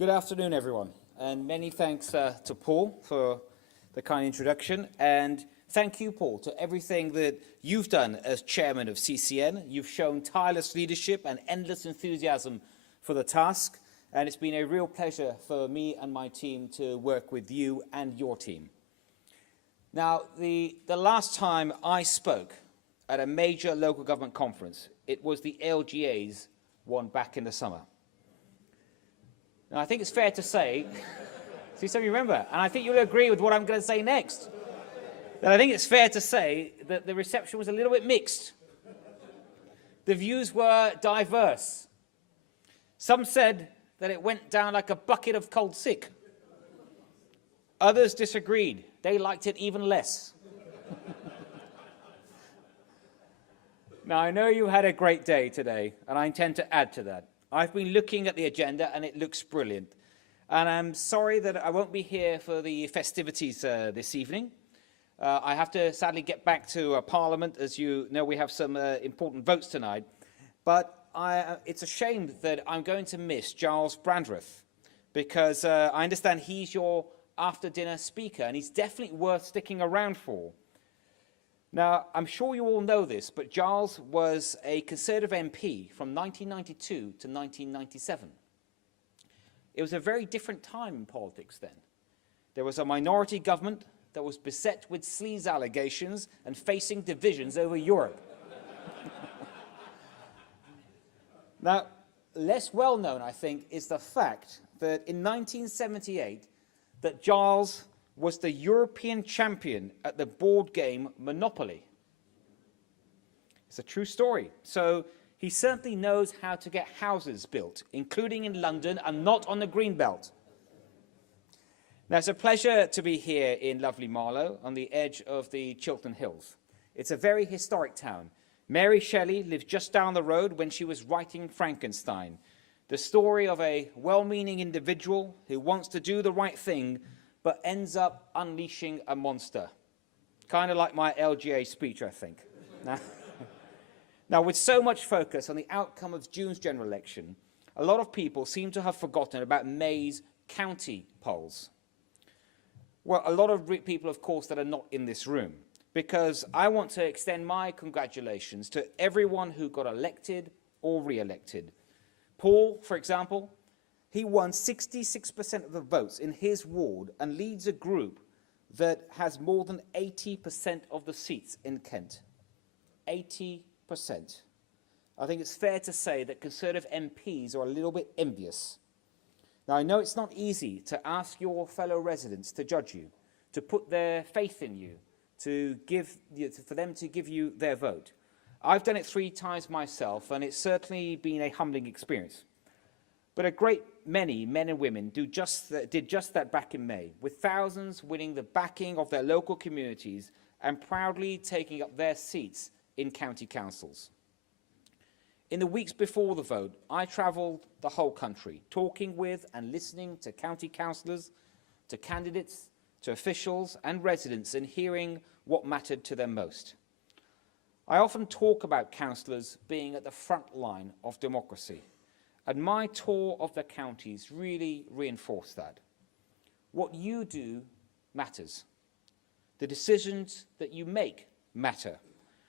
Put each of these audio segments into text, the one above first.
Good afternoon, everyone, and many thanks to Paul for the kind introduction, and thank you, Paul, to everything that you've done as chairman of CCN. You've shown tireless leadership and endless enthusiasm for the task, and it's been a real pleasure for me and my team to work with you and your team. Now, the last time I spoke at a major local government conference, it was the LGA's one back in the summer. Now, I think it's fair to say, see, some of you remember, and I think you'll agree with what I'm going to say next, that I think it's fair to say that the reception was a little bit mixed. The views were diverse. Some said that it went down like a bucket of cold sick. Others disagreed. They liked it even less. Now, I know you had a great day today, and I intend to add to that. I've been looking at the agenda, and it looks brilliant. And I'm sorry that I won't be here for the festivities this evening. I have to sadly get back to Parliament. As you know, we have some important votes tonight. But it's a shame that I'm going to miss Giles Brandreth, because I understand he's your after-dinner speaker, and he's definitely worth sticking around for. Now, I'm sure you all know this, but Giles was a Conservative MP from 1992 to 1997. It was a very different time in politics then. There was a minority government that was beset with sleaze allegations and facing divisions over Europe. Now, less well known, I think, is the fact that in 1978, that Giles was the European champion at the board game Monopoly. It's a true story. So he certainly knows how to get houses built, including in London and not on the Greenbelt. Now, it's a pleasure to be here in lovely Marlow on the edge of the Chiltern Hills. It's a very historic town. Mary Shelley lived just down the road when she was writing Frankenstein, the story of a well-meaning individual who wants to do the right thing but ends up unleashing a monster. Kind of like my LGA speech, I think. Now, with so much focus on the outcome of June's general election, a lot of people seem to have forgotten about May's county polls. Well, a lot of people, of course, that are not in this room, because I want to extend my congratulations to everyone who got elected or re-elected. Paul, for example, he won 66% of the votes in his ward and leads a group that has more than 80% of the seats in Kent. 80%. I think it's fair to say that Conservative MPs are a little bit envious. Now, I know it's not easy to ask your fellow residents to judge you, to put their faith in you, for them to give you their vote. I've done it 3 times myself, and it's certainly been a humbling experience. But a great many men and women did just that back in May, with thousands winning the backing of their local communities and proudly taking up their seats in county councils. In the weeks before the vote, I travelled the whole country, talking with and listening to county councillors, to candidates, to officials and residents, and hearing what mattered to them most. I often talk about councillors being at the front line of democracy. And my tour of the counties really reinforced that. What you do matters. The decisions that you make matter.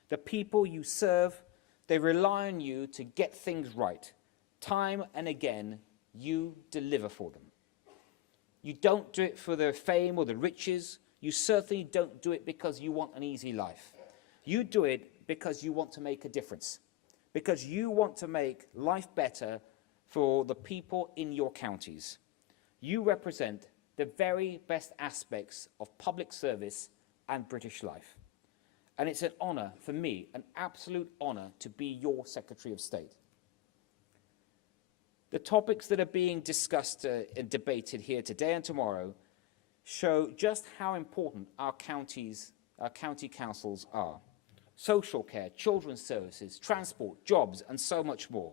The people you serve, they rely on you to get things right. Time and again, you deliver for them. You don't do it for the fame or the riches. You certainly don't do it because you want an easy life. You do it because you want to make a difference. Because you want to make life better for the people in your counties. You represent the very best aspects of public service and British life. And it's an honour for me, an absolute honour, to be your Secretary of State. The topics that are being discussed and debated here today and tomorrow show just how important our county councils are. Social care, children's services, transport, jobs, and so much more.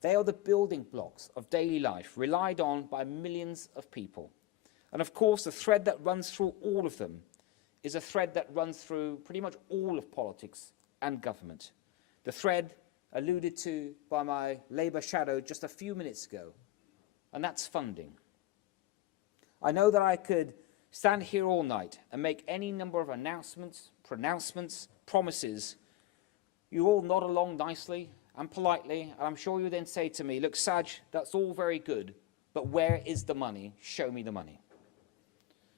They are the building blocks of daily life, relied on by millions of people. And of course, the thread that runs through all of them is a thread that runs through pretty much all of politics and government. The thread alluded to by my Labour shadow just a few minutes ago, and that's funding. I know that I could stand here all night and make any number of announcements, pronouncements, promises. You all nod along nicely and politely, and I'm sure you then say to me, look, Saj, that's all very good, but where is the money? Show me the money.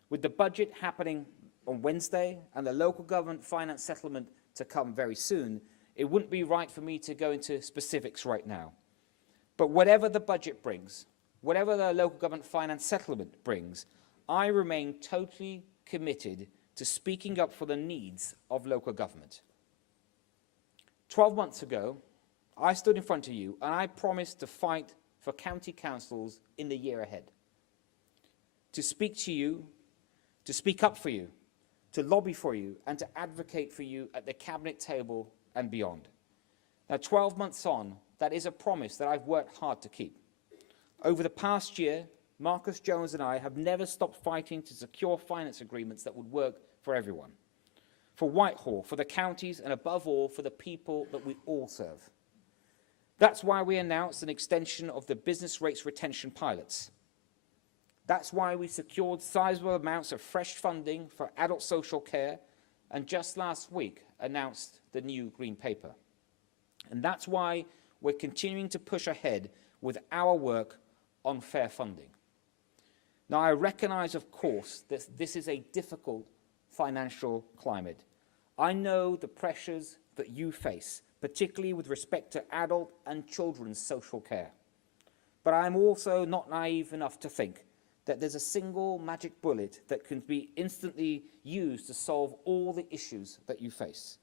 With the budget happening on Wednesday and the local government finance settlement to come very soon, it wouldn't be right for me to go into specifics right now. But whatever the budget brings, whatever the local government finance settlement brings, I remain totally committed to speaking up for the needs of local government. 12 months ago, I stood in front of you and I promised to fight for county councils in the year ahead. To speak to you, to speak up for you, to lobby for you, and to advocate for you at the cabinet table and beyond. Now, 12 months on, that is a promise that I've worked hard to keep. Over the past year, Marcus Jones and I have never stopped fighting to secure finance agreements that would work for everyone. For Whitehall, for the counties, and above all, for the people that we all serve. That's why we announced an extension of the business rates retention pilots. That's why we secured sizable amounts of fresh funding for adult social care, and just last week announced the new Green Paper. And that's why we're continuing to push ahead with our work on fair funding. Now, I recognize, of course, that this is a difficult financial climate. I know the pressures that you face, particularly with respect to adult and children's social care. But I'm also not naive enough to think that there's a single magic bullet that can be instantly used to solve all the issues that you face.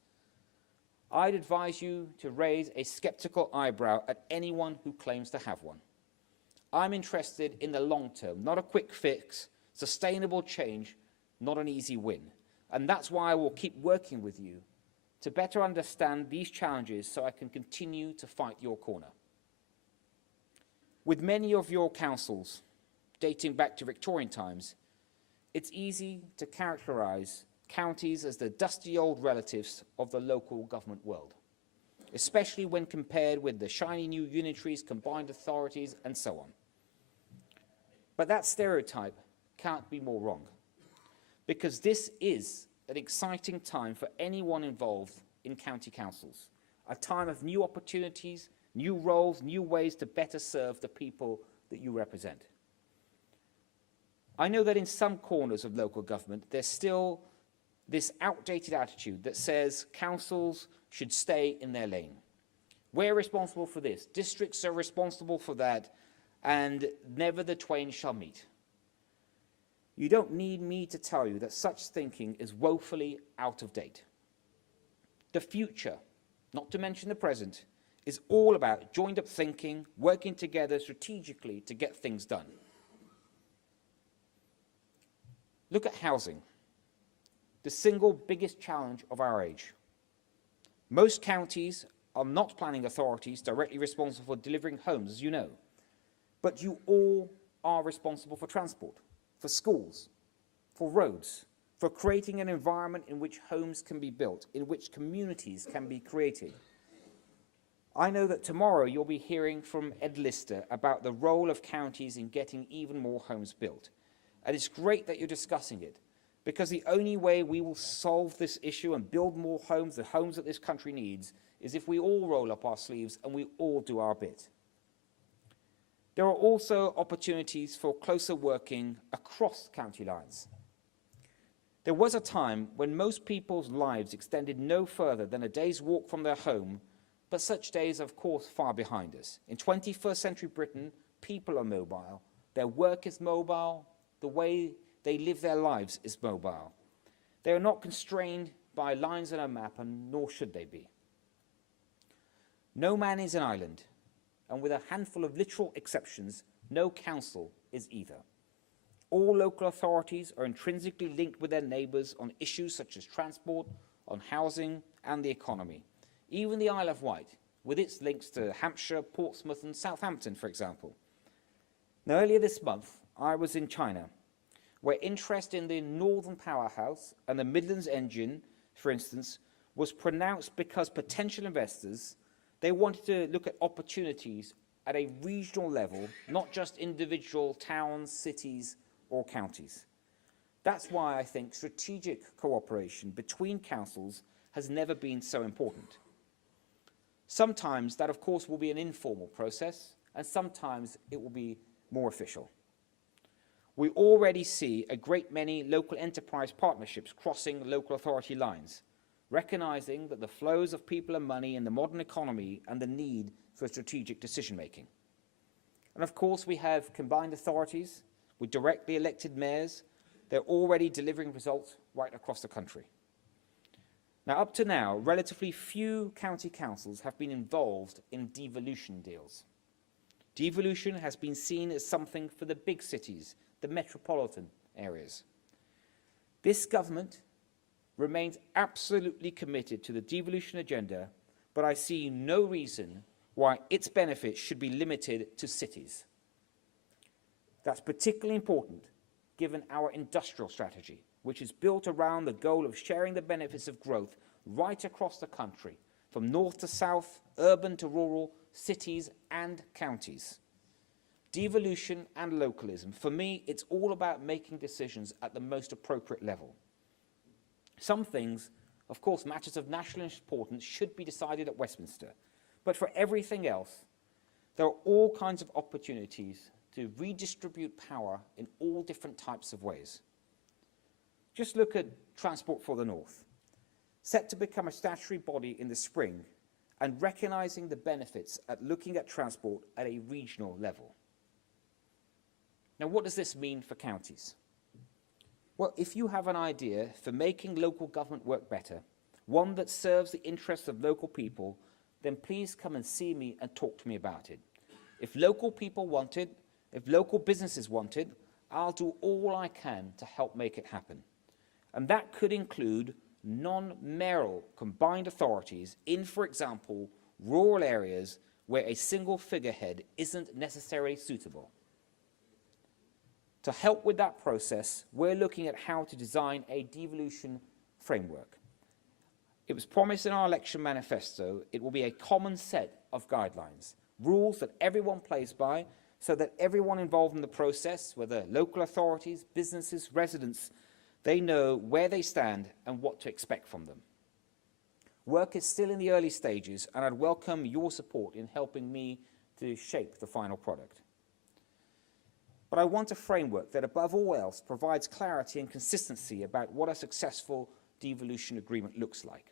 I'd advise you to raise a skeptical eyebrow at anyone who claims to have one. I'm interested in the long term, not a quick fix, sustainable change, not an easy win. And that's why I will keep working with you to better understand these challenges so I can continue to fight your corner. With many of your councils dating back to Victorian times, it's easy to characterize counties as the dusty old relatives of the local government world, especially when compared with the shiny new unitaries, combined authorities, and so on. But that stereotype can't be more wrong, because this is an exciting time for anyone involved in county councils, a time of new opportunities, new roles, new ways to better serve the people that you represent. I know that in some corners of local government, there's still this outdated attitude that says councils should stay in their lane. We're responsible for this, districts are responsible for that, and never the twain shall meet. You don't need me to tell you that such thinking is woefully out of date. The future, not to mention the present, is all about joined-up thinking, working together strategically to get things done. Look at housing, the single biggest challenge of our age. Most counties are not planning authorities directly responsible for delivering homes, as you know, but you all are responsible for transport, for schools, for roads, for creating an environment in which homes can be built, in which communities can be created. I know that tomorrow you'll be hearing from Ed Lister about the role of counties in getting even more homes built. And it's great that you're discussing it, because the only way we will solve this issue and build more homes, the homes that this country needs, is if we all roll up our sleeves and we all do our bit. There are also opportunities for closer working across county lines. There was a time when most people's lives extended no further than a day's walk from their home, but such days are, of course, far behind us. In 21st century Britain, people are mobile. Their work is mobile. The way they live their lives is mobile. They are not constrained by lines on a map, and nor should they be. No man is an island, and with a handful of literal exceptions, no council is either. All local authorities are intrinsically linked with their neighbours on issues such as transport, on housing, and the economy. Even the Isle of Wight, with its links to Hampshire, Portsmouth, and Southampton, for example. Now, earlier this month, I was in China, where interest in the Northern Powerhouse and the Midlands Engine, for instance, was pronounced because potential investors, they wanted to look at opportunities at a regional level, not just individual towns, cities, or counties. That's why I think strategic cooperation between councils has never been so important. Sometimes that, of course, will be an informal process, and sometimes it will be more official. We already see a great many local enterprise partnerships crossing local authority lines, recognizing that the flows of people and money in the modern economy and the need for strategic decision-making. And of course, we have combined authorities with directly elected mayors. They're already delivering results right across the country. Now, up to now, relatively few county councils have been involved in devolution deals. Devolution has been seen as something for the big cities, the metropolitan areas. This government remains absolutely committed to the devolution agenda, but I see no reason why its benefits should be limited to cities. That's particularly important given our industrial strategy, which is built around the goal of sharing the benefits of growth right across the country, from north to south, urban to rural, cities and counties. Devolution and localism, for me, it's all about making decisions at the most appropriate level. Some things, of course, matters of national importance should be decided at Westminster, but for everything else, there are all kinds of opportunities to redistribute power in all different types of ways. Just look at Transport for the North, set to become a statutory body in the spring, and recognising the benefits at looking at transport at a regional level. Now, what does this mean for counties? Well, if you have an idea for making local government work better, one that serves the interests of local people, then please come and see me and talk to me about it. If local people want it, if local businesses want it, I'll do all I can to help make it happen. And that could include non-mayoral combined authorities in, for example, rural areas where a single figurehead isn't necessarily suitable. To help with that process, we're looking at how to design a devolution framework. It was promised in our election manifesto it will be a common set of guidelines, rules that everyone plays by, so that everyone involved in the process, whether local authorities, businesses, residents, they know where they stand and what to expect from them. Work is still in the early stages, and I'd welcome your support in helping me to shape the final product. But I want a framework that, above all else, provides clarity and consistency about what a successful devolution agreement looks like.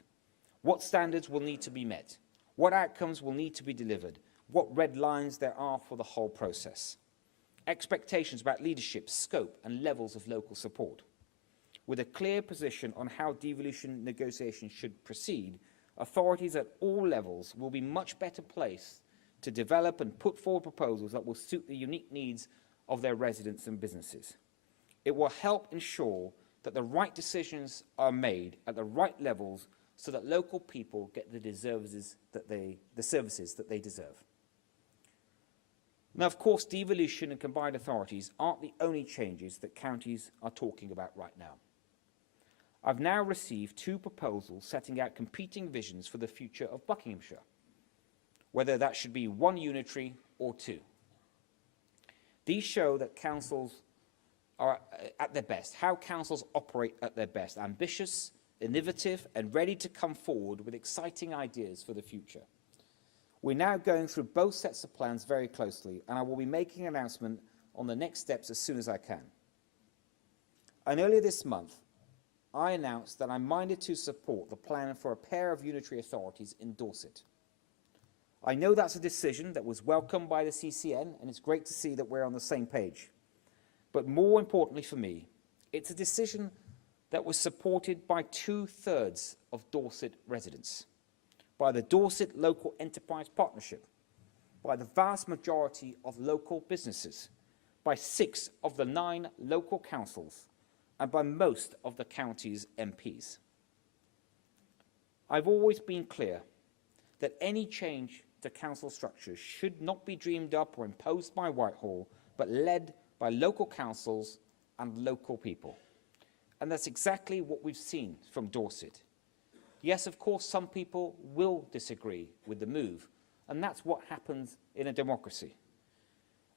What standards will need to be met? What outcomes will need to be delivered? What red lines there are for the whole process? Expectations about leadership, scope, and levels of local support. With a clear position on how devolution negotiations should proceed, authorities at all levels will be much better placed to develop and put forward proposals that will suit the unique needs of their residents and businesses. It will help ensure that the right decisions are made at the right levels so that local people get the services that they deserve. Now, of course, devolution and combined authorities aren't the only changes that counties are talking about right now. I've now received 2 proposals setting out competing visions for the future of Buckinghamshire, whether that should be 1 unitary or 2. These show that councils are at their best, how councils operate at their best, ambitious, innovative, and ready to come forward with exciting ideas for the future. We're now going through both sets of plans very closely, and I will be making an announcement on the next steps as soon as I can. And earlier this month, I announced that I'm minded to support the plan for a pair of unitary authorities in Dorset. I know that's a decision that was welcomed by the CCN, and it's great to see that we're on the same page. But more importantly for me, it's a decision that was supported by 2/3 of Dorset residents, by the Dorset Local Enterprise Partnership, by the vast majority of local businesses, by 6 of the 9 local councils, and by most of the county's MPs. I've always been clear that any change to council structures should not be dreamed up or imposed by Whitehall, but led by local councils and local people. And that's exactly what we've seen from Dorset. Yes, of course, some people will disagree with the move, and that's what happens in a democracy.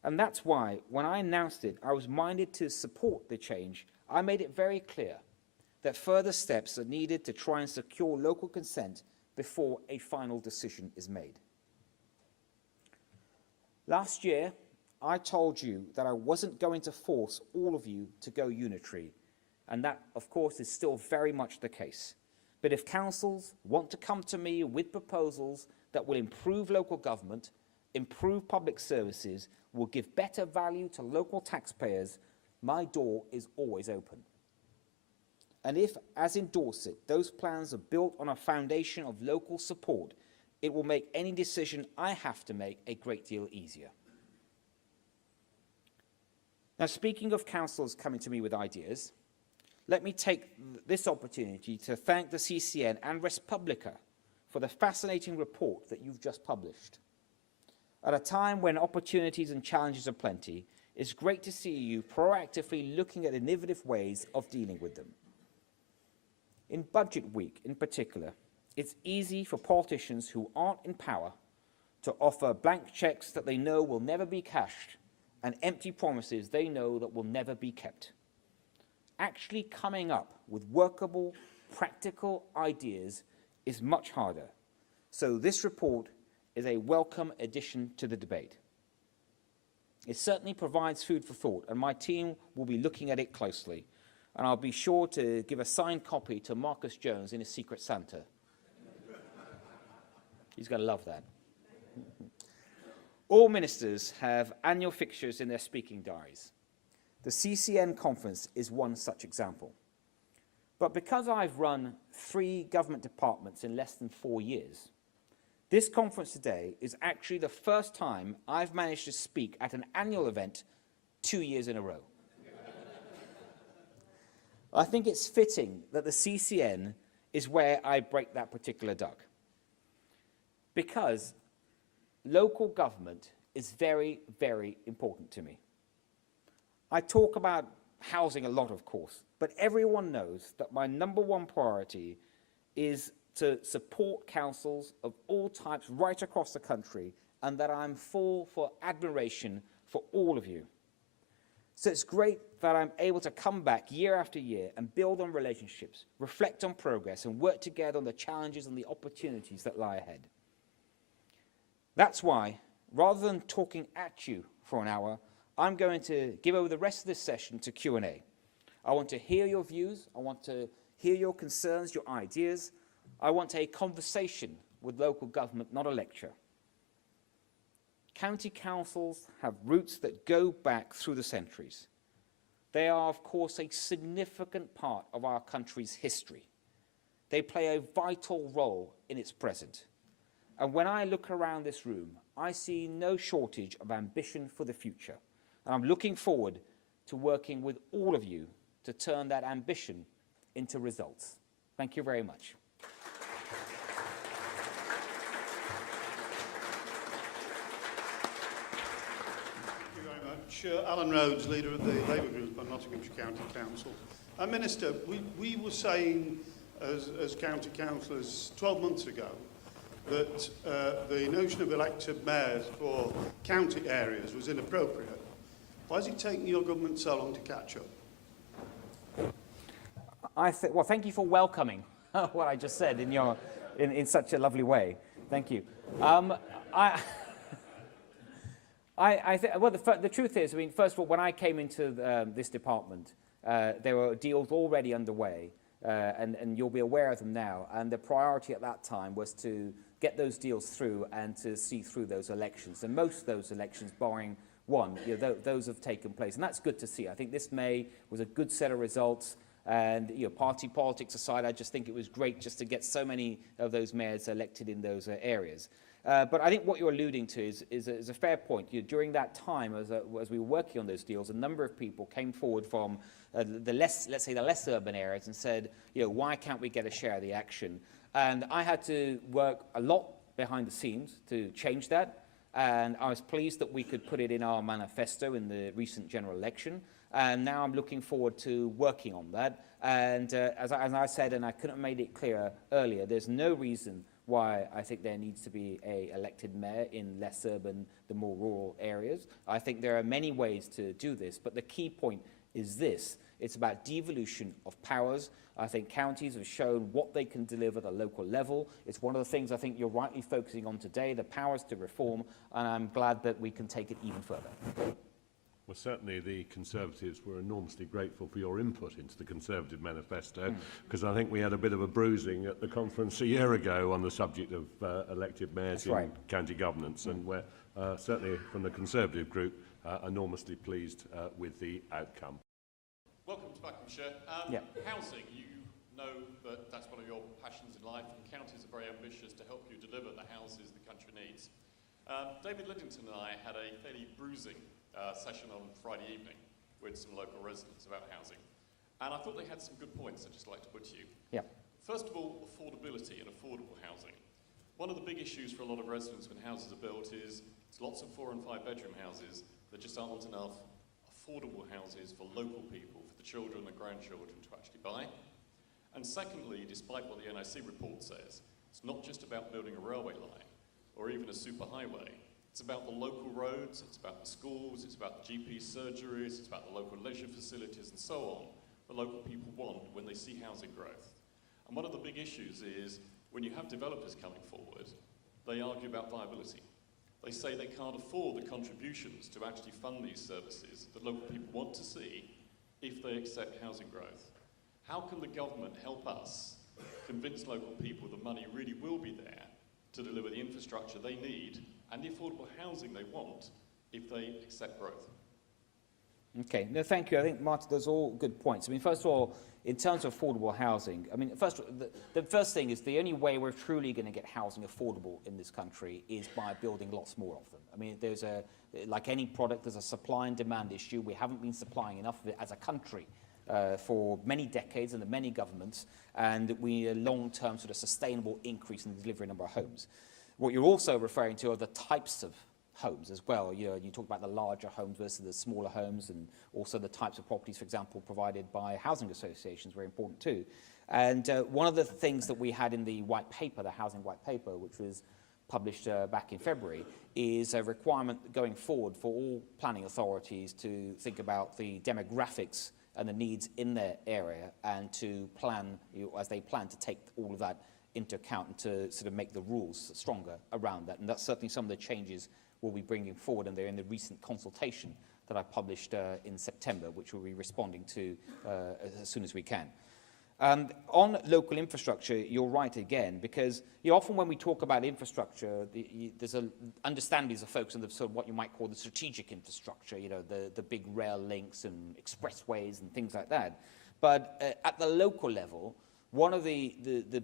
And that's why, when I announced it, I was minded to support the change. I made it very clear that further steps are needed to try and secure local consent before a final decision is made. Last year, I told you that I wasn't going to force all of you to go unitary, and that, of course, is still very much the case. But if councils want to come to me with proposals that will improve local government, improve public services, will give better value to local taxpayers, my door is always open. And if, as in Dorset, those plans are built on a foundation of local support, it will make any decision I have to make a great deal easier. Now, speaking of councils coming to me with ideas, let me take this opportunity to thank the CCN and Respublica for the fascinating report that you've just published. At a time when opportunities and challenges are plenty, it's great to see you proactively looking at innovative ways of dealing with them. In Budget Week, in particular, it's easy for politicians who aren't in power to offer blank checks that they know will never be cashed and empty promises they know that will never be kept. Actually coming up with workable, practical ideas is much harder. So this report is a welcome addition to the debate. It certainly provides food for thought, and my team will be looking at it closely. And I'll be sure to give a signed copy to Marcus Jones in his Secret Santa. He's going to love that. All ministers have annual fixtures in their speaking diaries. The CCN conference is one such example. But because I've run 3 government departments in less than 4 years, this conference today is actually the first time I've managed to speak at an annual event 2 years in a row. I think it's fitting that the CCN is where I break that particular duck, because local government is very, very important to me. I talk about housing a lot, of course, but everyone knows that my #1 priority is to support councils of all types right across the country, and that I'm full for admiration for all of you. So it's great that I'm able to come back year after year and build on relationships, reflect on progress, and work together on the challenges and the opportunities that lie ahead. That's why, rather than talking at you for an hour, I'm going to give over the rest of this session to Q&A. I want to hear your views. I want to hear your concerns, your ideas. I want a conversation with local government, not a lecture. County councils have roots that go back through the centuries. They are, of course, a significant part of our country's history. They play a vital role in its present. And when I look around this room, I see no shortage of ambition for the future. And I'm looking forward to working with all of you to turn that ambition into results. Thank you very much. Alan Rhodes, leader of the Labour Group on Nottinghamshire County Council. Minister, we were saying as county councillors 12 months ago that the notion of elected mayors for county areas was inappropriate. Why is it taking your government so long to catch up? Well, thank you for welcoming what I just said in such a lovely way. Thank you. Well, the truth is, I mean, first of all, when I came into this department, there were deals already underway, and you'll be aware of them now. And the priority at that time was to get those deals through and to see through those elections. And most of those elections, barring one, those have taken place. And that's good to see. I think this May was a good set of results. And party politics aside, I just think it was great just to get so many of those mayors elected in those areas. But I think what you're alluding to is a fair point. During that time, as we were working on those deals, a number of people came forward from let's say the less urban areas and said, why can't we get a share of the action? And I had to work a lot behind the scenes to change that. And I was pleased that we could put it in our manifesto in the recent general election. And now I'm looking forward to working on that. And as I said, and I couldn't have made it clearer earlier, there's no reason why I think there needs to be a elected mayor in less urban, the more rural areas. I think there are many ways to do this, but the key point is this. It's about devolution of powers. I think counties have shown what they can deliver at the local level. It's one of the things I think you're rightly focusing on today, the powers to reform, and I'm glad that we can take it even further. Well, certainly the Conservatives were enormously grateful for your input into the Conservative manifesto, because I think we had a bit of a bruising at the conference a year ago on the subject of elected mayors in county governance, and we're certainly from the Conservative group enormously pleased with the outcome. Welcome to Buckinghamshire. Housing, you know that that's one of your passions in life, and counties are very ambitious to help you deliver the houses the country needs. David Liddington and I had a fairly bruising session on Friday evening with some local residents about housing, and I thought they had some good points I'd just like to put to you. First of all, affordability and affordable housing. One of the big issues for a lot of residents when houses are built is there's lots of 4 and 5 bedroom houses. There just aren't enough affordable houses for local people, for the children and grandchildren to actually buy. And secondly, despite what the NIC report says, it's not just about building a railway line or even a superhighway. It's about the local roads, it's about the schools, it's about the GP surgeries, it's about the local leisure facilities and so on the local people want when they see housing growth. And one of the big issues is when you have developers coming forward, they argue about viability. They say they can't afford the contributions to actually fund these services that local people want to see if they accept housing growth. How can the government help us convince local people the money really will be there to deliver the infrastructure they need and the affordable housing they want if they accept growth? Okay, no, thank you. I think, Martin, those are all good points. I mean, first of all, in terms of affordable housing, I mean, the first thing is the only way we're truly going to get housing affordable in this country is by building lots more of them. I mean, like any product, there's a supply and demand issue. We haven't been supplying enough of it as a country for many decades and many governments, and we need a long-term sort of sustainable increase in the delivery number of homes. What you're also referring to are the types of homes as well. You know, you talk about the larger homes versus the smaller homes, and also the types of properties, for example, provided by housing associations, very important too. And one of the things that we had in the white paper, the housing white paper, which was published back in February, is a requirement going forward for all planning authorities to think about the demographics and the needs in their area, and to plan, as they plan, to take all of that into account and to sort of make the rules stronger around that. And that's certainly some of the changes we'll be bringing forward, and they're in the recent consultation that I published in September, which we'll be responding to as soon as we can. On local infrastructure, you're right again, because often when we talk about infrastructure, there's understandably a focus on the sort of what you might call the strategic infrastructure, the big rail links and expressways and things like that. But at the local level, one of the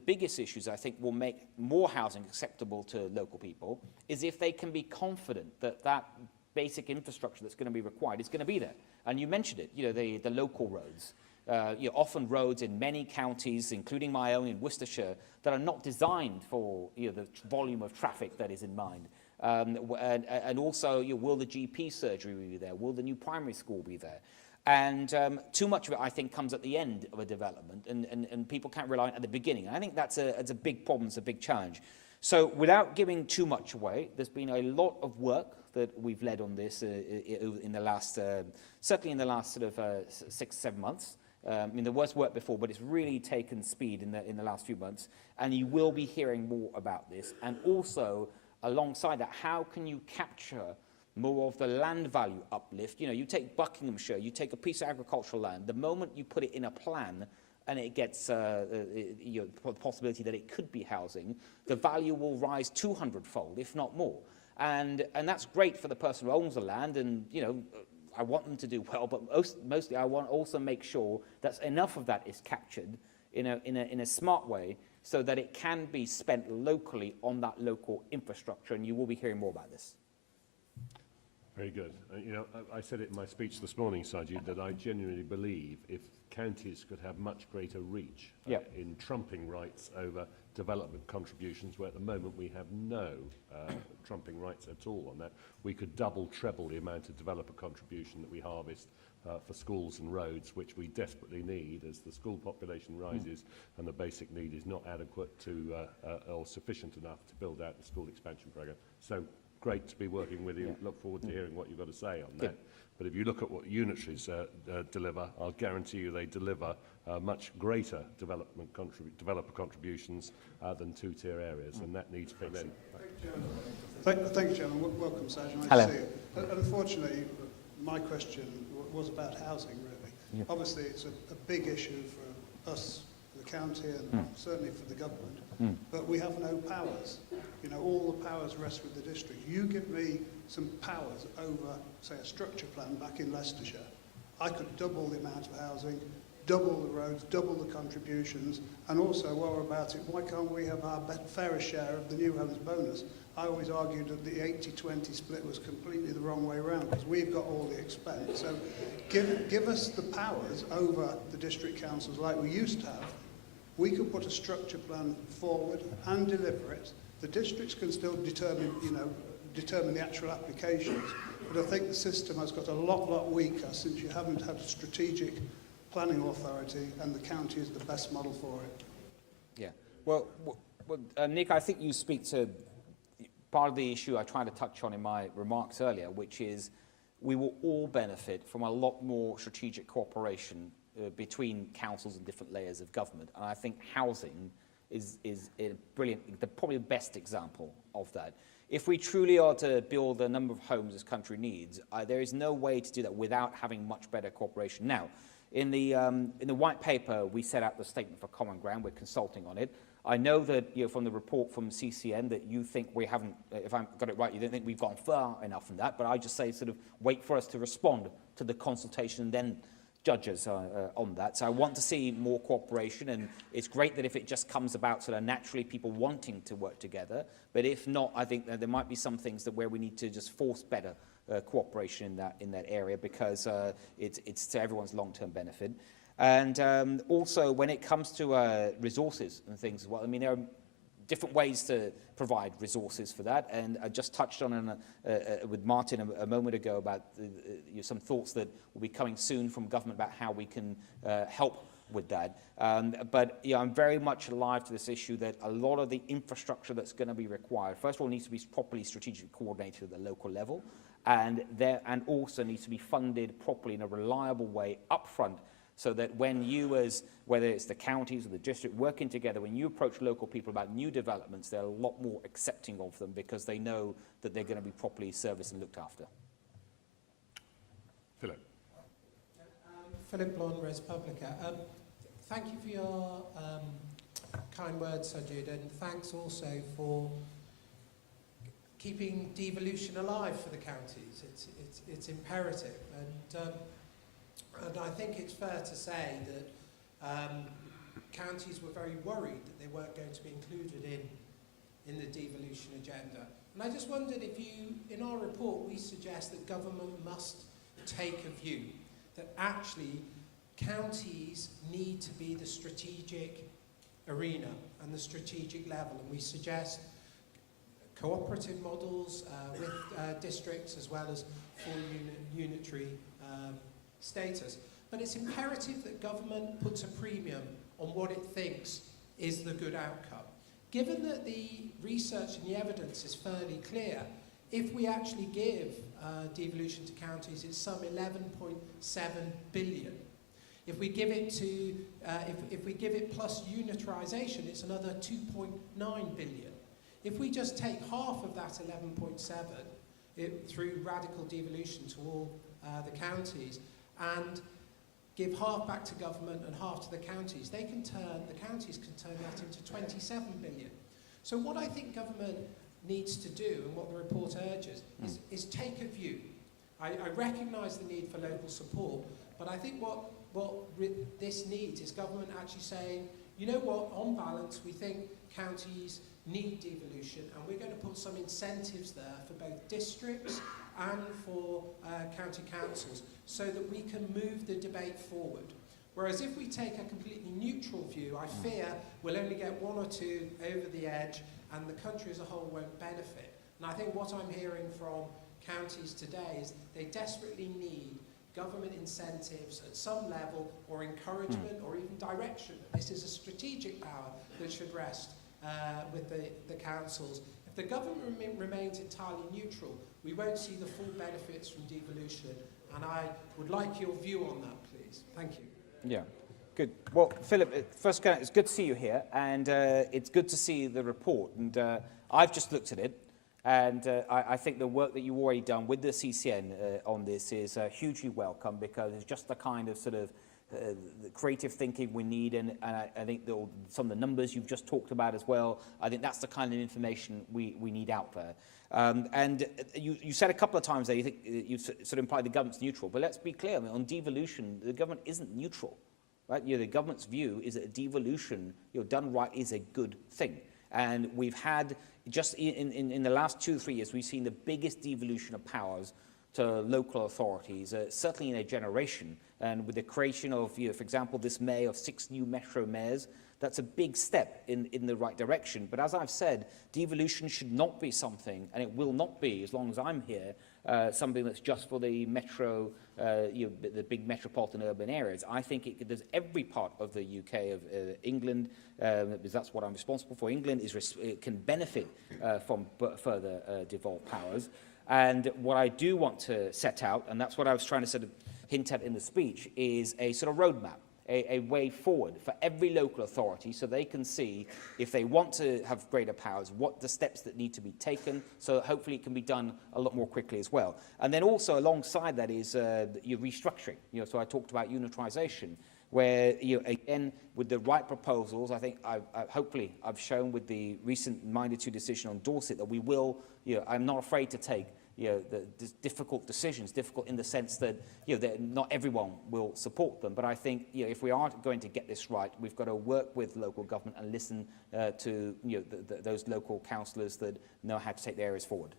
biggest issues I think will make more housing acceptable to local people is if they can be confident that that basic infrastructure that's going to be required is going to be there. And you mentioned it, the local roads. Often roads in many counties, including my own in Worcestershire, that are not designed for the volume of traffic that is in mind. And also, will the GP surgery be there? Will the new primary school be there? And too much of it, I think, comes at the end of a development, and people can't rely on it at the beginning. And I think that's a big problem, it's a big challenge. So without giving too much away, there's been a lot of work that we've led on this in the last, certainly in the last sort of 6-7 months. I mean, there was work before, but it's really taken speed in the last few months. And you will be hearing more about this. And also, alongside that, how can you capture more of the land value uplift? You take Buckinghamshire, you take a piece of agricultural land, the moment you put it in a plan and it gets the possibility that it could be housing, the value will rise 200-fold, if not more. And that's great for the person who owns the land, and I want them to do well, but mostly I want also make sure that enough of that is captured in a smart way so that it can be spent locally on that local infrastructure, and you will be hearing more about this. Very good. I said it in my speech this morning, Sajid, that I genuinely believe if counties could have much greater reach in trumping rights over development contributions, where at the moment we have no trumping rights at all on that. We could double, treble the amount of developer contribution that we harvest for schools and roads, which we desperately need as the school population rises and the basic need is not adequate to or sufficient enough to build out the school expansion programme. So great to be working with you. Look forward to hearing what you've got to say on that. But if you look at what unitaries deliver, I'll guarantee you they deliver much greater developer contributions than two-tier areas, and that needs fixing. Thank you, Chairman. Welcome, Sajid. Nice Hello. to see you. Unfortunately, my question was about housing, really. Yeah. Obviously, it's a big issue for us, for the county, and certainly for the government. But we have no powers. You know, all the powers rest with the district. You give me some powers over, say, a structure plan back in Leicestershire. I could double the amount of housing, double the roads, double the contributions, and also, while we're about it, why can't we have our fairest share of the new homes bonus? I always argued that the 80-20 split was completely the wrong way around, because we've got all the expense. So give us the powers over the district councils like we used to have. We can put a structure plan forward and deliver it. The districts can still determine the actual applications, but I think the system has got a lot weaker since you haven't had a strategic planning authority, and the county is the best model for it. Yeah. Well, Nick, I think you speak to part of the issue I tried to touch on in my remarks earlier, which is we will all benefit from a lot more strategic cooperation between councils and different layers of government. And I think housing is a brilliant, probably the best example of that. If we truly are to build the number of homes this country needs, there is no way to do that without having much better cooperation. Now, in the white paper, we set out the statement for common ground. We're consulting on it. I know that from the report from CCN that you think we haven't, if I've got it right, you don't think we've gone far enough in that, but I just say sort of wait for us to respond to the consultation and then judge us on that. So I want to see more cooperation, and it's great that if it just comes about sort of naturally people wanting to work together, but if not, I think that there might be some things that where we need to just force better cooperation in that area, because it's to everyone's long-term benefit. And also, when it comes to resources and things as well, I mean, there are different ways to provide resources for that. And I just touched on with Martin a moment ago about some thoughts that will be coming soon from government about how we can help with that. But I'm very much alive to this issue that a lot of the infrastructure that's going to be required, first of all, needs to be properly strategically coordinated at the local level, and also needs to be funded properly in a reliable way upfront, so that when you, as whether it's the counties or the district working together, when you approach local people about new developments, they're a lot more accepting of them because they know that they're going to be properly serviced and looked after. Philip. Philip Blonde, Res Publica. Thank you for your kind words, Sajid, and thanks also for keeping devolution alive for the counties. It's imperative, and I think it's fair to say that counties were very worried that they weren't going to be included in the devolution agenda. And I just wondered if in our report, we suggest that government must take a view that actually counties need to be the strategic arena and the strategic level. And we suggest cooperative models with districts as well as full unitary status. But it's imperative that government puts a premium on what it thinks is the good outcome. Given that the research and the evidence is fairly clear, if we actually give devolution to counties, it's some 11.7 billion. If we give it to, if we give it plus unitarisation, it's another 2.9 billion. If we just take half of that 11.7 through radical devolution to all the counties, and give half back to government and half to the counties, the counties can turn that into 27 billion. So what I think government needs to do, and what the report urges, is take a view. I recognise the need for local support, but I think what this needs is government actually saying, you know what, on balance, we think counties need devolution, and we're going to put some incentives there for both districts and for county councils, so that we can move the debate forward. Whereas if we take a completely neutral view, I fear we'll only get one or two over the edge and the country as a whole won't benefit. And I think what I'm hearing from counties today is they desperately need government incentives at some level, or encouragement, or even direction. This is a strategic power that should rest with the councils. If the government remains entirely neutral, we won't see the full benefits from devolution. And I would like your view on that, please. Thank you. Yeah, good. Well, Philip, first, it's good to see you here, and it's good to see the report. And I've just looked at it, and I think the work that you've already done with the CCN on this is hugely welcome, because it's just the kind of sort of the creative thinking we need, and I think some of the numbers you've just talked about as well, I think that's the kind of information we need out there. And you said a couple of times there, you think you've sort of implied the government's neutral, but let's be clear, I mean, on devolution, the government isn't neutral, right? The government's view is that devolution, done right, is a good thing. And we've had, just in the last 2 or 3 years, we've seen the biggest devolution of powers to local authorities, certainly in a generation. And with the creation of, for example, this May, of 6 new metro mayors, that's a big step in the right direction. But as I've said, devolution should not be something, and it will not be, as long as I'm here, something that's just for the metro, the big metropolitan urban areas. I think there's every part of the UK, of England, because that's what I'm responsible for. England can benefit from further devolved powers. And what I do want to set out, and that's what I was trying to sort of hint at in the speech, is a sort of roadmap, a way forward for every local authority, so they can see, if they want to have greater powers, what the steps that need to be taken, so hopefully it can be done a lot more quickly as well. And then also alongside that is your restructuring. So I talked about unitarisation, where again, with the right proposals, I think hopefully I've shown with the recent Minded to decision on Dorset that we will, I'm not afraid to take the difficult decisions, difficult in the sense that, that not everyone will support them. But I think, if we are going to get this right, we've got to work with local government and listen to, those local councillors that know how to take their areas forward.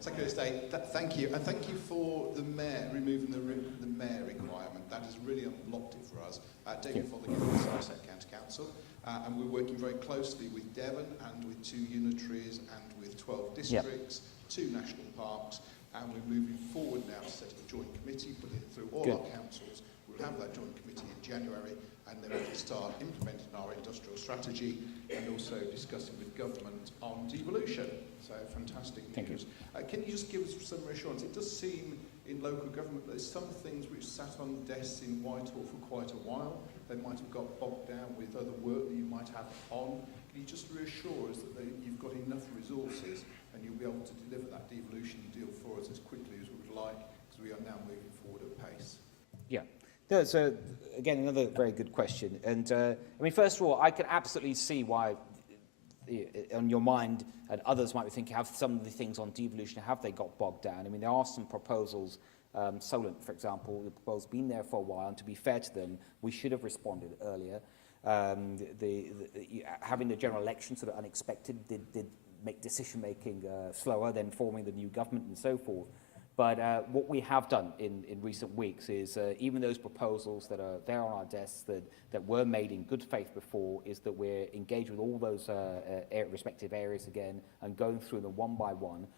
Secretary of State, thank you. And thank you for the mayor, removing the mayor requirement. That has really unlocked it for us. David Fothergill is Somerset County Council, and we're working very closely with Devon and with 2 unitaries and with 12 districts, 2 national parks, and we're moving forward now to set up a joint committee, putting it through all our councils. We'll have that joint committee in January, and then we'll start implementing our industrial strategy and also discussing with government on devolution. So fantastic news. Can you just give us some reassurance? It does seem in local government there's some things which sat on desks in Whitehall for quite a while. They might have got bogged down with other work that you might have on. Can you just reassure us that you've got enough resources and you'll be able to deliver that devolution deal for us as quickly as we would like, because we are now moving forward at pace? Yeah. No, so, again, another very good question. And, I mean, first of all, I can absolutely see why, on your mind, and others might be thinking, have some of the things on devolution, have they got bogged down? I mean, there are some proposals, Solent, for example, the proposal's been there for a while, and to be fair to them, we should have responded earlier. Having the general election sort of unexpected did make decision-making slower than forming the new government and so forth. But what we have done in recent weeks is, even those proposals that are there on our desks that were made in good faith before, is that we're engaged with all those respective areas again and going through them one by one.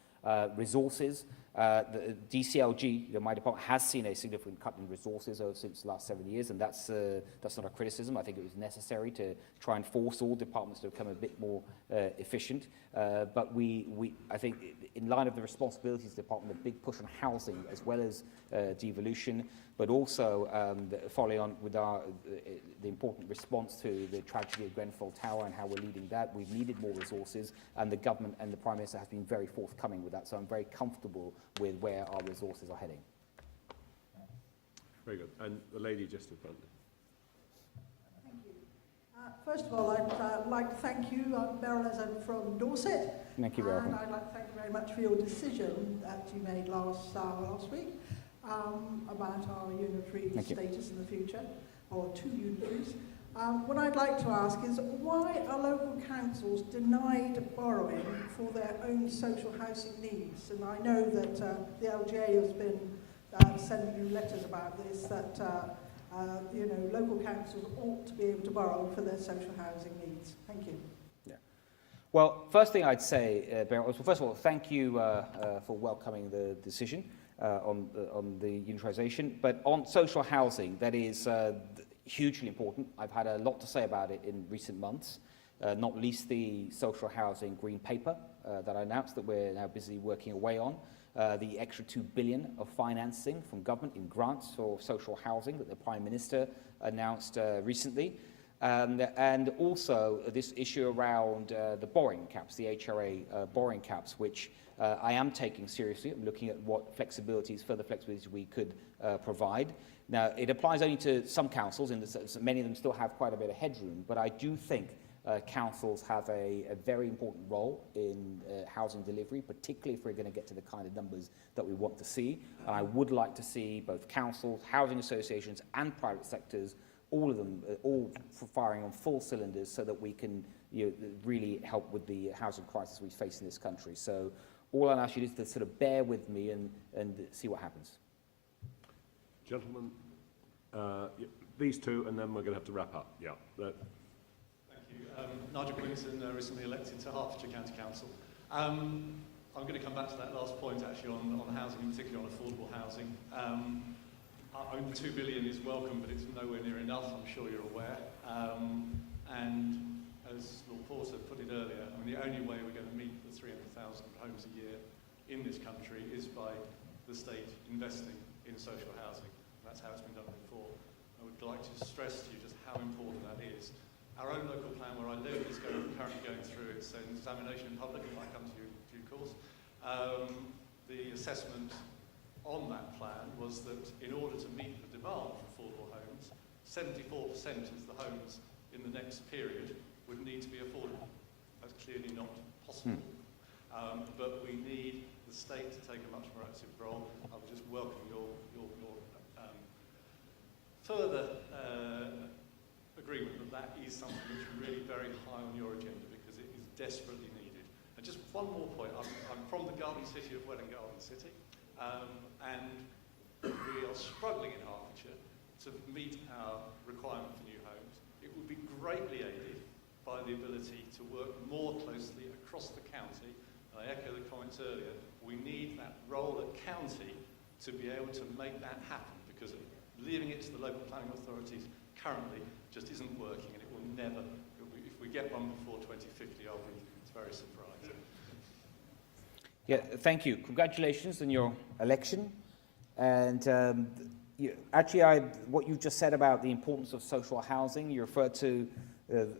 Resources, the DCLG, my department, has seen a significant cut in resources since the last 7 years, and that's not a criticism. I think it was necessary to try and force all departments to become a bit more efficient. But I think, in line of the responsibilities of the department, a big push on housing as well as devolution, but also following on with the important response to the tragedy of Grenfell Tower and how we're leading that. We've needed more resources, and the government and the Prime Minister has been very forthcoming with that, so I'm very comfortable with where our resources are heading. Very good. And the lady just in front. Thank you. First of all, I'd like to thank you. I'm Beryl, as I'm from Dorset. Thank you, Beryl. And I'd like to thank you very much for your decision that you made last week about our unitary status in the future, or 2 unitaries. What I'd like to ask is, why are local councils denied borrowing for their own social housing needs? And I know that the LGA has been sending you letters about this, that local councils ought to be able to borrow for their social housing needs. Thank you. Well, first thing I'd say, Beryl, was, well, first of all, thank you for welcoming the decision on the unitarisation. But on social housing, that is hugely important. I've had a lot to say about it in recent months, not least the social housing green paper that I announced that we're now busy working away on, the extra $2 billion of financing from government in grants for social housing that the Prime Minister announced recently. And also this issue around the borrowing caps, the HRA borrowing caps, which I am taking seriously. I'm looking at what flexibilities, further flexibilities we could provide. Now, it applies only to some councils, and many of them still have quite a bit of headroom, but I do think councils have a very important role in housing delivery, particularly if we're going to get to the kind of numbers that we want to see. And I would like to see both councils, housing associations and private sectors, all of them, all firing on full cylinders so that we can really help with the housing crisis we face in this country. So all I ask you is to sort of bear with me and see what happens. Gentlemen, these two, and then we're going to have to wrap up. Yeah. Thank you. Nigel Quinton, recently elected to Hertfordshire County Council. I'm going to come back to that last point actually on housing, in particular on affordable housing. Only $2 billion is welcome, but it's nowhere near enough, I'm sure you're aware. And as Lord Porter put it earlier, I mean, the only way we're going to meet the 300,000 homes a year in this country is by the state investing in social housing. That's how it's been done before. I would like to stress to you just how important that is. Our own local plan where I live is currently going through its examination in public, if I come to you in due course. The assessment on that plan was that in order to meet the demand for affordable homes, 74% of the homes in the next period would need to be affordable. That's clearly not possible. But we need the state to take a much more active role. I would just welcome your further agreement that that is something which is really very high on your agenda because it is desperately needed. And just one more point. I'm from the Garden City of Welwyn Garden City. And we are struggling in Hertfordshire to meet our requirement for new homes. It would be greatly aided by the ability to work more closely across the county. I echo the comments earlier. We need that role at county to be able to make that happen because leaving it to the local planning authorities currently just isn't working and it will never, if we get one before 2050, I'll be very surprised. Yeah, thank you. Congratulations on your election. And actually, what you just said about the importance of social housing, you referred to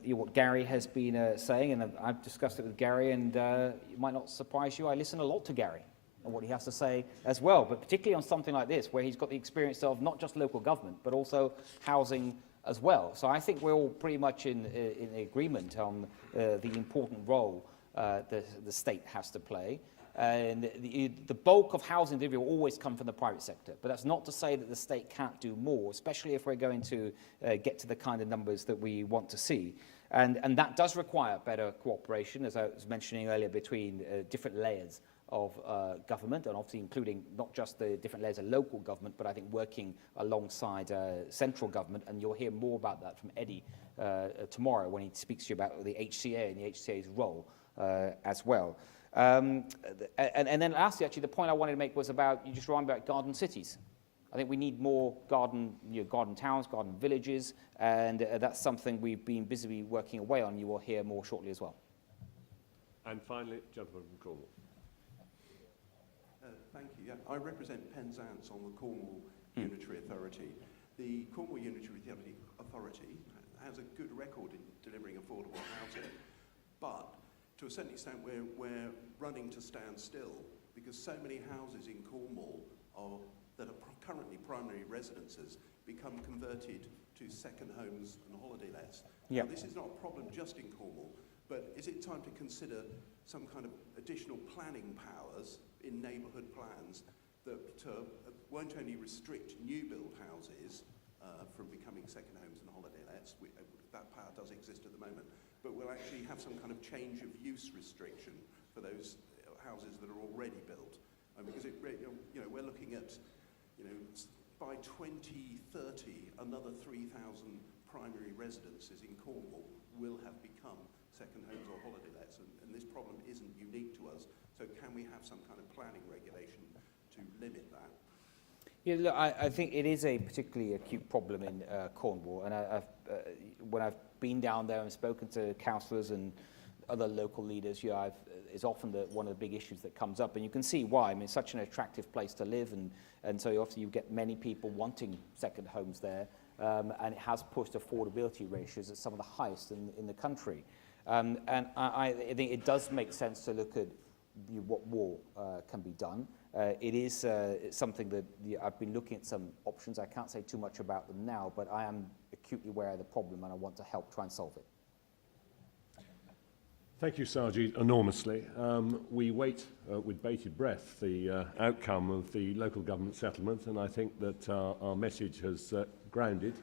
what Gary has been saying, and I've discussed it with Gary, and it might not surprise you, I listen a lot to Gary and what he has to say as well, but particularly on something like this, where he's got the experience of not just local government, but also housing as well. So I think we're all pretty much in agreement on the important role the state has to play. And the bulk of housing delivery will always come from the private sector. But that's not to say that the state can't do more, especially if we're going to get to the kind of numbers that we want to see. And that does require better cooperation, as I was mentioning earlier, between different layers of government, and obviously including not just the different layers of local government, but I think working alongside central government. And you'll hear more about that from Eddie tomorrow when he speaks to you about the HCA and the HCA's role as well. And then lastly, actually, the point I wanted to make was about, you just reminded me about garden cities. I think we need more garden towns, garden villages, and that's something we've been busily working away on. You will hear more shortly as well. And finally, gentleman from Cornwall. Thank you. Yeah, I represent Penzance on the Cornwall Unitary Authority. The Cornwall Unitary Authority has a good record in delivering affordable housing, but to a certain extent, we're running to stand still because so many houses in Cornwall that are currently primary residences become converted to second homes and holiday lets. Yep. Now, this is not a problem just in Cornwall, but is it time to consider some kind of additional planning powers in neighbourhood plans that won't only restrict new build houses from becoming second homes and holiday lets, that power does exist at the moment, but we'll actually have some kind of change of use restriction for those houses that are already built, because we're looking at by 2030, another 3,000 primary residences in Cornwall will have become second homes or holiday lets, and this problem isn't unique to us. So can we have some kind of planning regulation to limit that? Yeah, look, I think it is a particularly acute problem in Cornwall, and when I've been down there and spoken to councillors and other local leaders, it's often one of the big issues that comes up, and you can see why. I mean, it's such an attractive place to live, and so often you get many people wanting second homes there, and it has pushed affordability ratios at some of the highest in the country. And I think it does make sense to look at what more can be done. It is something that I've been looking at some options. I can't say too much about them now, but I am acutely aware of the problem, and I want to help try and solve it. Thank you, Sajid, enormously. We wait with bated breath the outcome of the local government settlement, and I think that our message has grounded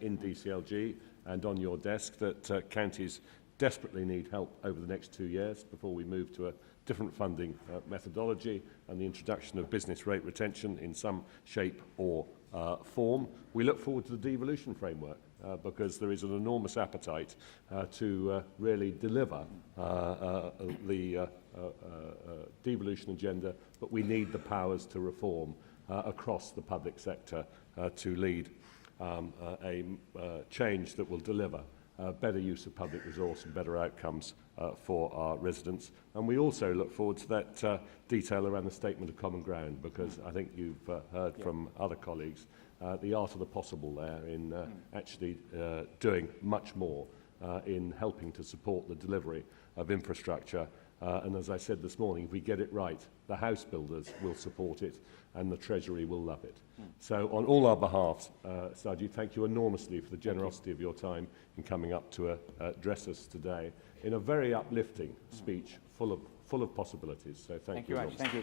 in DCLG and on your desk that counties desperately need help over the next 2 years before we move to a different funding methodology and the introduction of business rate retention in some shape or form. We look forward to the devolution framework because there is an enormous appetite to really deliver the devolution agenda, but we need the powers to reform across the public sector to lead a change that will deliver better use of public resource and better outcomes for our residents. And we also look forward to that detail around the statement of common ground, because I think you've heard from other colleagues the art of the possible there in actually doing much more in helping to support the delivery of infrastructure. And as I said this morning, if we get it right, the house builders will support it and the Treasury will love it. So on all our behalves, Sajid, thank you enormously for the generosity of your time in coming up to address us today in a very uplifting speech full of possibilities. So thank you. Thank you.